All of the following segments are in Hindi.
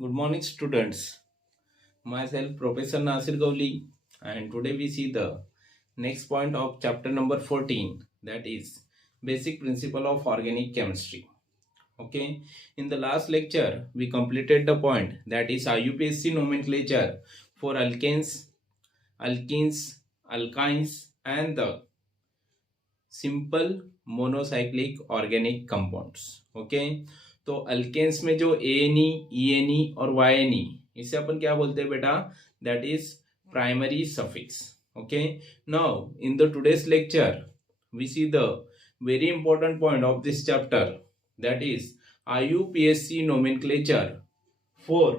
Good morning, students. Myself, Professor Nasir Gowli, and today we see the next point of chapter number 14, that is basic principle of organic chemistry. Okay, in the last lecture, we completed the point that is IUPAC nomenclature for alkanes, alkenes, alkynes, and the simple monocyclic organic compounds. Okay, तो अल्केन्स में जो एएनई, ईएनई और वाईएनई, इसे अपन क्या बोलते हैं बेटा? That is primary suffix. Okay, now in the today's lecture we see the very important point of this chapter, that is IUPAC nomenclature for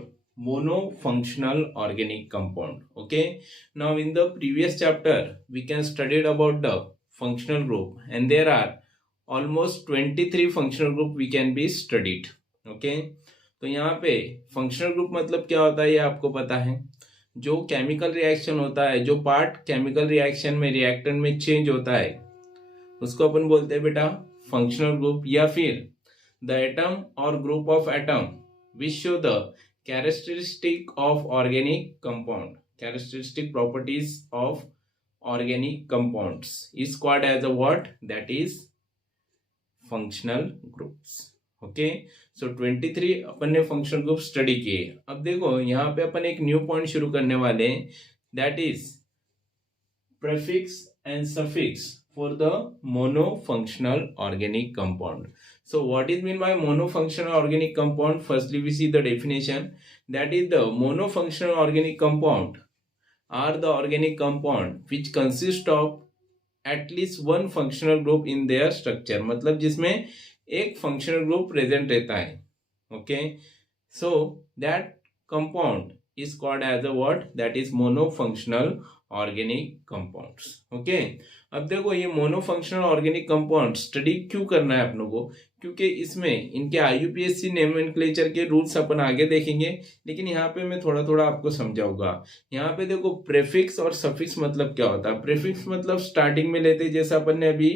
monofunctional organic compound. Okay, now in the previous chapter we can studied about the functional group, and there are almost 23 functional group we can be studied. Okay, तो यहाँ पे फंक्शनल ग्रुप मतलब क्या होता है ये आपको पता है। जो केमिकल रिएक्शन होता है, जो पार्ट केमिकल रिएक्शन में रिएक्टेंट में चेंज होता है, उसको अपन बोलते हैं बेटा फंक्शनल ग्रुप, या फिर द एटम और group of atom which show the characteristic of organic compound, characteristic properties of organic compounds is called as a what? That is functional groups. Okay, so 23 अपन ने फंक्शनल ग्रुप स्टडी किए। अब देखो यहाँ पे अपन एक न्यू पॉइंट शुरू करने वाले हैं, that is prefix and suffix for the monofunctional organic compound. So what is mean by monofunctional organic compound? Firstly we see the definition, that is the monofunctional organic compound are the organic compound which consist of at least one functional group in their structure, मतलब जिसमें एक functional group present रहता है। okay, so that compound is called as a what? That is monofunctional organic compounds. okay, अब देखो ये मोनोफंक्शनल ऑर्गेनिक कंपाउंड स्टडी क्यों करना है अपनों को? क्योंकि इसमें इनके IUPAC नोमेनक्लेचर के रूल्स अपन आगे देखेंगे, लेकिन यहाँ पे मैं थोड़ा थोड़ा आपको समझाऊंगा। यहाँ पे देखो प्रेफिक्स और सफिक्स मतलब क्या होता है। प्रेफिक्स मतलब स्टार्टिंग में लेते हैं, जैसा अपन ने अभी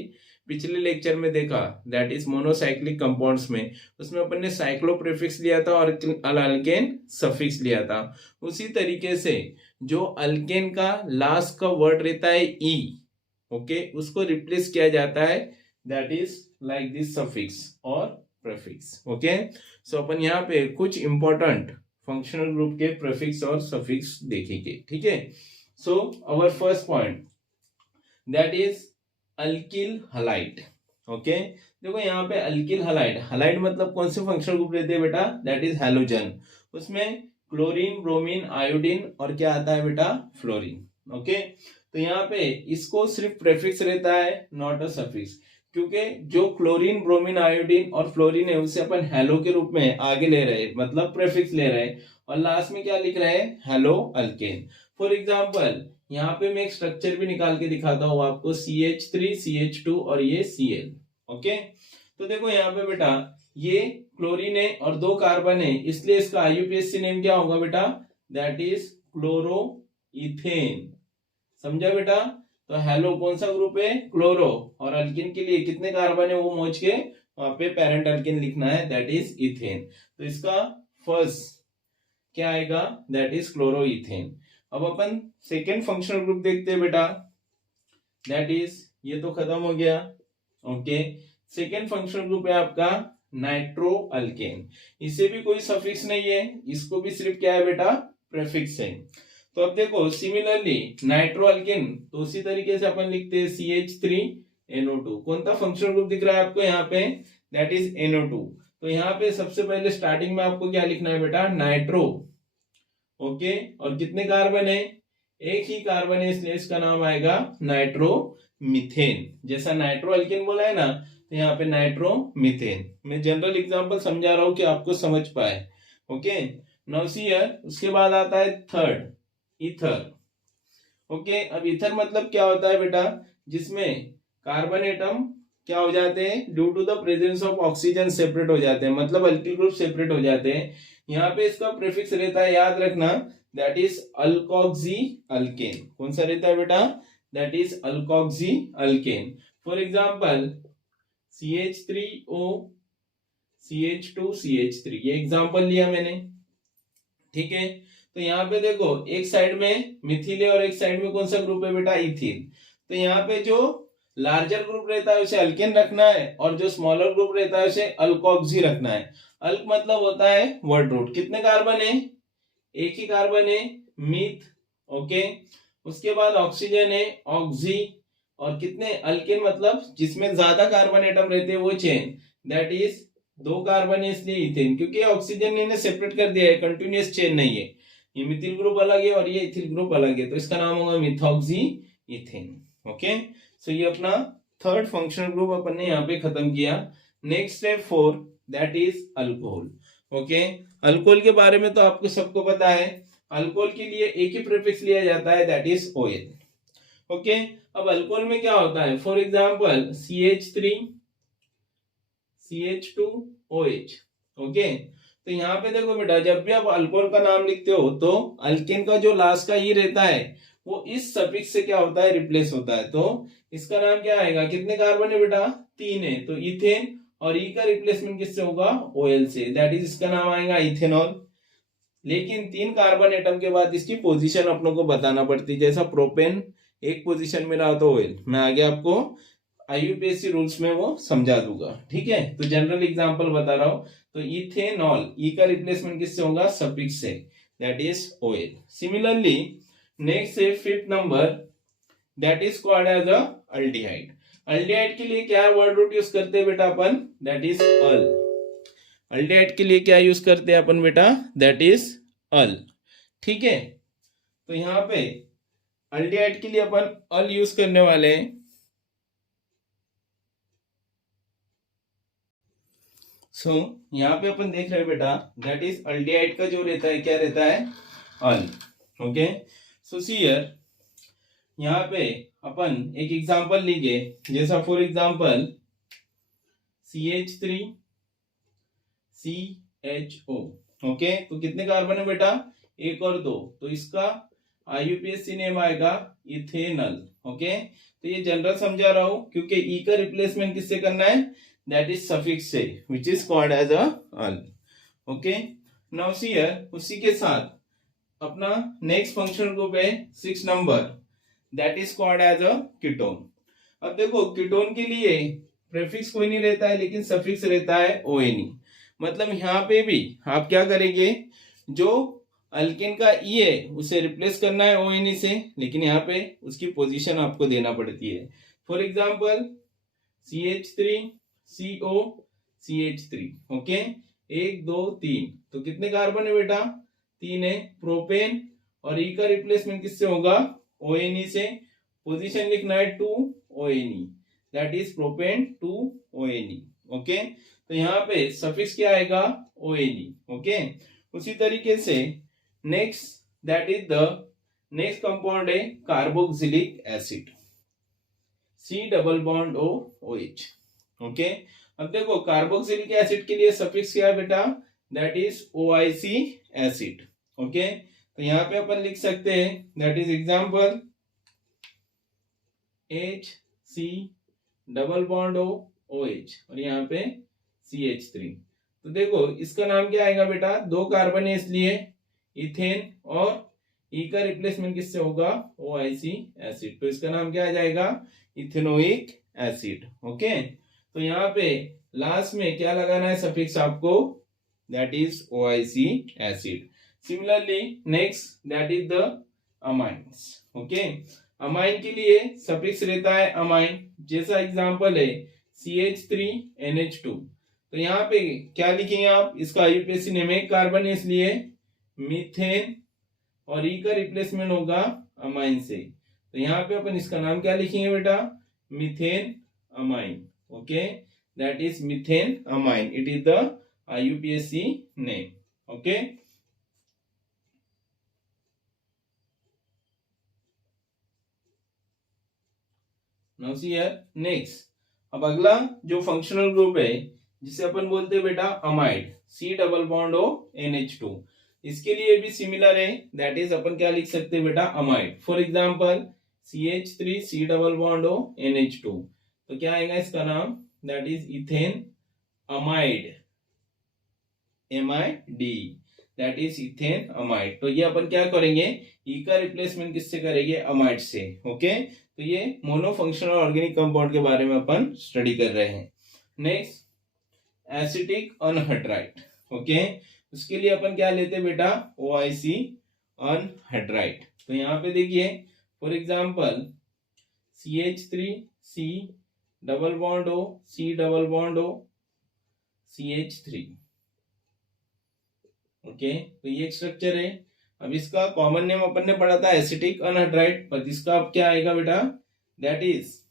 पिछले लेक्चर में देखा, दैट इज मोनोसाइक्लिक कंपाउंड्स में, उसमें अपन ने साइक्लो प्रेफिक्स लिया था और अल्केन सफिक्स लिया था। उसी तरीके से जो अल्केन का लास्ट का वर्ड रहता है ई, ओके, उसको रिप्लेस किया जाता है, that is like this suffix और प्रेफिक्स। ओके, सो अपन यहाँ पे कुछ इंपॉर्टेंट फंक्शनल ग्रुप के प्रेफिक्स और सफिक्स देखेंगे। ठीक है, so our first point that is alkyl halide. Okay, देखो यहाँ पे अल्किल हलाइड, हलाइड मतलब कौन से फंक्शनल ग्रुप रहते हैं बेटा? That is halogen. उसमें क्लोरीन, ब्रोमीन, आयोडीन और क्या आता है बेटा? फ्लोरीन। ओके, तो यहाँ पे इसको सिर्फ प्रेफिक्स रहता है, नॉट अ सफिक्स, क्योंकि जो क्लोरीन, ब्रोमीन, आयोडीन और फ्लोरीन है उसे अपन हेलो के रूप में आगे ले रहे हैं, मतलब प्रेफिक्स ले रहे हैं, और लास्ट में क्या लिख रहे हैं? Hello alkane. फॉर एग्जाम्पल यहाँ पे मैं एक स्ट्रक्चर भी निकाल के दिखाता हूँ आपको, CH3, CH2 और ये Cl। ओके, तो देखो यहाँ पे बेटा ये क्लोरीन है और 2 कार्बन है, इसलिए इसका IUPAC नेम क्या होगा बेटा? That is chloro ethane. समझा बेटा? तो हेलो कौन सा ग्रुप है? क्लोरो, और अल्किन के लिए कितने कार्बन है वो मोच के वहां पे पेरेंट अल्किन लिखना है, दैट इज इथेन। तो इसका फर्स्ट क्या आएगा? That is chloro ethane. अब अपन सेकेंड फंक्शनल ग्रुप देखते हैं बेटा, दैट इज, ये तो खत्म हो गया। ओके, सेकेंड फंक्शनल ग्रुप है आपका नाइट्रो अल्केन। इसे भी कोई सफिक्स नहीं है, इसको भी सिर्फ क्या है बेटा? प्रेफिक्स है। तो अब देखो सिमिलरली नाइट्रो अल्केन, तो उसी तरीके से अपन लिखते हैं CH3NO2। कौन सा फंक्शनल ग्रुप दिख रहा है आपको यहाँ पे? That is NO2। तो यहाँ पे सबसे पहले स्टार्टिंग में आपको क्या लिखना है बेटा? नाइट्रो। ओके, और कितने कार्बन है? एक ही कार्बन है, इसलिए इसका नाम आएगा नाइट्रो मिथेन। जैसा नाइट्रो अल्केन बोला है ना, तो यहाँ पे नाइट्रो मिथेन। मैं जनरल एग्जांपल समझा रहा हूं कि आपको समझ पाए। ओके, नाउ सी हियर, उसके बाद आता है थर्ड, ईथर। ओके, अब ईथर मतलब क्या होता है बेटा? जिसमें कार्बन एटम क्या हो जाते हैं? Due to the presence of oxygen separate हो जाते हैं, मतलब अल्किल ग्रुप सेपरेट हो जाते हैं। यहाँ पे इसका प्रीफिक्स रहता है, याद रखना, दैट इज अल्कोक्सी अल्केन। कौन सा रहता है बेटा? That is alkoxy alkane. For example CH3O, CH2, CH3, ये एग्जाम्पल लिया मैंने। ठीक है। तो यहाँ पे देखो एक साइड में मिथिल है और एक साइड में कौन सा ग्रुप है बेटा, इथिल। तो यहाँ पे जो लार्जर ग्रुप रहता है उसे अल्केन रखना है और जो स्मॉलर ग्रुप रहता है उसे अल्कोक्सी रखना है। अल्क मतलब होता है वर्ड रूट। कितने कार्बन है, एक ही कार्बन है, मिथ। ओके, उसके बाद ऑक्सीजन है, ऑक्सी। और कितने, अल्केन मतलब जिसमें ज्यादा कार्बन एटम रहते हैं वो चेन, दैट इज 2 कार्बन है इसलिए इथेन, क्योंकि ऑक्सीजन ने इन्हें सेपरेट कर दिया है, कंटिन्यूअस चेन नहीं है। ये मिथिल ग्रुप अलग है और ये इथिल ग्रुप अलग है, तो इसका नाम होगा मिथॉक्सी इथेन। ओके, सो ये अपना थर्ड फंक्शनल ग्रुप अपन ने यहाँ पे खत्म किया। Next step 4, that is alcohol. Okay, alcohol के बारे में तो आपको सबको पता है। अल्कोहल के लिए एक ही प्रीफिक्स लिया जाता है, दैट इज OL। ओके, अब अल्कोहल में क्या होता है, for example CH3 CH2OH। Okay, तो यहाँ पे देखो बेटा, जब भी आप अल्कोहल का नाम लिखते हो तो अल्केन का जो लास्ट का ई रहता है वो इस सफिक्स से क्या होता है, रिप्लेस होता है। तो इसका नाम क्या आएगा, कितने कार्बन है बेटा, 3 है, तो इथेन। और ई का रिप्लेसमेंट किससे होगा, OL से, दैट इज इसका नाम आएगा इथेनॉल। लेकिन 3 कार्बन एटम के बाद इसकी पोजीशन अपनों को बताना पड़ती है। जैसा प्रोपेन एक पोजीशन में रहा तो OL, मैं आगे आपको IUPAC रूल्स में वो समझा दूंगा। ठीक है, तो जनरल एग्जांपल बता रहा हूं। तो इथेनॉल, ई का रिप्लेसमेंट किससे होगा, सफिक्स से, that is OL। Similarly next है 5th number, that is called as a aldehyde. Aldehyde के लिए क्या वर्ड रूट यूज करते हैं बेटा अपन, दैट इज अल। अल्डिहाइड के लिए क्या यूज करते हैं अपन बेटा, दैट इज अल। ठीक है, तो यहां पे अल्डिहाइड के लिए अपन अल यूज करने वाले हैं। सो यहाँ पे अपन देख रहे हैं बेटा, दैट इज अल्डिहाइड का जो रहता है क्या रहता है, अल। ओके, सो हियर यहाँ पे अपन एक एग्जांपल लेंगे, जैसा for example CH3 CHO। Okay, तो कितने कार्बन है बेटा, 1 और 2, तो इसका IUPAC नेम आएगा इथेनल। ओके, तो ये जनरल समझा रहा हूं क्योंकि ई का रिप्लेसमेंट किससे करना है, दैट इज सफिक्स से, which is called as a al. Okay, now here उसी के साथ अपना नेक्स्ट फंक्शनल ग्रुप है 6 number, that is called as a ketone. अब देखो कीटोन के लिए प्रीफिक्स कोई नहीं रहता है लेकिन सफिक्स रहता है ONE। मतलब यहाँ पे भी आप क्या करेंगे, जो अल्केन का ई है उसे रिप्लेस करना है ONE से, लेकिन यहाँ पे उसकी पोजीशन आपको देना पड़ती है। For example CH3 CO CH3। Okay, 1 2 3, तो कितने कार्बन है बेटा, 3 है, प्रोपेन। और ई का रिप्लेसमेंट किससे होगा, ONE से। पोजीशन लिखना है 2 ONE, that is propane 2 ONE। Okay, तो यहाँ पे सफिक्स क्या आएगा, ONE। ओके, उसी तरीके से next, that is the next compound है carboxylic acid, C double bond OH। Okay, अब देखो कार्बोक्सिलिक एसिड के लिए सफिक्स क्या है बेटा, that is OIC acid. Okay, तो यहाँ पे अपन लिख सकते हैं, that is example HC double bond OH और यहाँ पे CH3। तो देखो इसका नाम क्या आएगा बेटा, 2 कार्बन है इसलिए इथेन, और ई का रिप्लेसमेंट किससे होगा, OIC एसिड, तो इसका नाम क्या आ जाएगा, इथेनोइक एसिड। ओके, तो यहाँ पे लास्ट में क्या लगाना है सफिक्स आपको, that is OIC acid. Similarly next, that is the amines. Okay, amine के लिए सफिक्स रहता है अमाइन, जैसा एग्जांपल है CH3NH2। तो यहाँ पे क्या लिखेंगे आप, इसका IUPAC नेम, एक कार्बन है इसलिए मीथेन, और ई का रिप्लेसमेंट होगा अमाइन से। तो यहाँ पे अपन इसका नाम क्या लिखेंगे बेटा, methane amine. Okay, that is methane amine, it is the IUPAC name. Okay, now see here next. अब अगला जो फंक्शनल ग्रुप है जिसे अपन बोलते हैं बेटा amide, C double bond NH2। इसके लिए भी सिमिलर है, दैट इज अपन क्या लिख सकते हैं बेटा, amide. For example CH3 C double bond NH2, तो क्या आएगा इसका नाम, that is ethane amide, MID। That is ethane amide. तो ये अपन क्या करेंगे, ई का रिप्लेसमेंट किससे करेंगे, अमाइड से। ओके, तो ये मोनोफंक्शनल ऑर्गेनिक कंपाउंड के बारे में अपन स्टडी कर रहे हैं। Next, acetic anhydride. ओके, उसके लिए अपन क्या लेते हैं बेटा, OIC अनहाइड्राइड। तो यहाँ पे देखिए for example CH3C double bond O, C double bond O, CH3। Okay, तो ये एक स्ट्रक्चर है। अब इसका कॉमन नेम अपन ने पढ़ा था एसिटिक अनहाइड्राइड, पर इसका अब क्या आएगा बेटा, दैट इज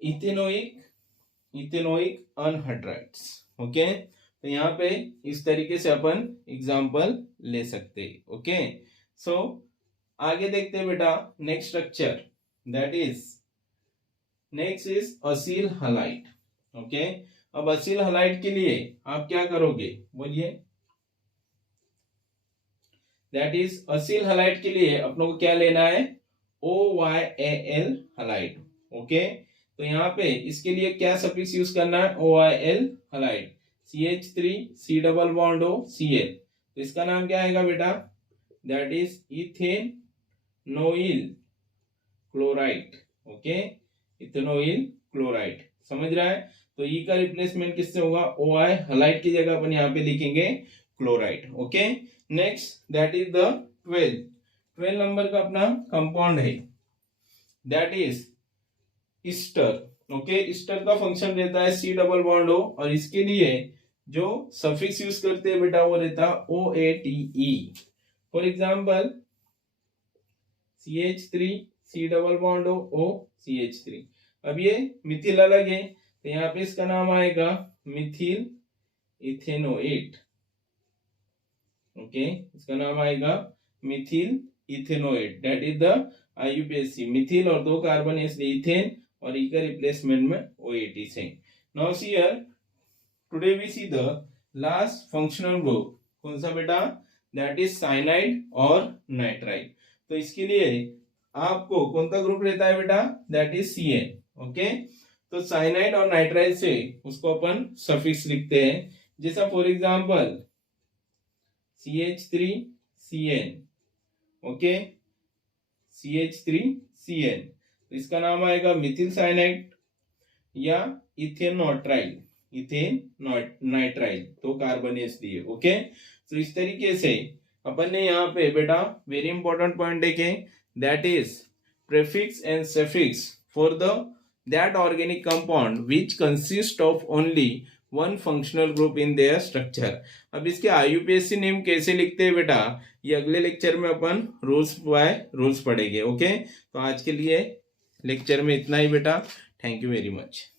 इथेनोइक अनहाइड्राइड्स। ओके, तो यहाँ पे इस तरीके से अपन एग्जांपल ले सकते हैं। ओके, सो आगे देखते हैं बेटा next structure, that is next is Aseel halide. Okay, अब असील हलाइड के लिए आप क्या करोगे, बोलिए। दैट इज असील हलाइड के लिए अपनों को क्या लेना है, OYAL हलाइड। ओके, तो यहाँ पे इसके लिए क्या सफिक्स यूज करना है, OYL halide, CH3 C double bond O Cl। तो इसका नाम क्या आएगा बेटा, that is ethanoyl chloride. Okay, ethanoyl chloride, समझ रहा है। तो ई का रिप्लेसमेंट किससे होगा, OI हलाइड की जगह अपन यहाँ पे लिखेंगे chloride. Okay, next that is the 12 number का अपना कंपाउंड है, that is Easter. Okay, Easter का फंक्शन रहता है C डबल बॉन्ड O, और इसके लिए जो सफिक्स यूज करते हैं बेटा वो रहता है OATE। For example CH3 C double bond O CH3। अब ये मिथिल अलग है, तो यहाँ पे इसका नाम आएगा मिथिल इथेनोएट। ओके, इसका नाम आएगा Mithil ethanoate, that is the IUPAC। Mithil और 2 कार्बन इसलिए इथेन, और ई का रिप्लेसमेंट में OAT से। Now see here today we see the last functional group, कौन सा बेटा, दैट इज साइनाइड और नाइट्राइड। तो इसके लिए आपको कौन सा ग्रुप रहता है बेटा, दैट इज CN। ओके, तो साइनाइड और नाइट्राइड से उसको अपन सफिक्स लिखते हैं, जैसा for example CH3CN। Okay, CH3CN, तो इसका नाम आएगा मिथिल साइनाइड या इथेनोट्राइल, इथेनोनाइट्राइल, तो कार्बन इसलिए। ओके, तो इस तरीके से अपन ने यहाँ पे बेटा वेरी इंपॉर्टेंट पॉइंट देखे, that is prefix and suffix for the that organic compound which consist of only one functional group in their structure. अब इसके IUPAC नेम कैसे लिखते हैं बेटा, ये अगले लेक्चर में अपन रूल्स बाय रूल्स पढ़ेंगे। ओके, तो आज के लिए लेक्चर में इतना ही बेटा, थैंक यू वेरी मच।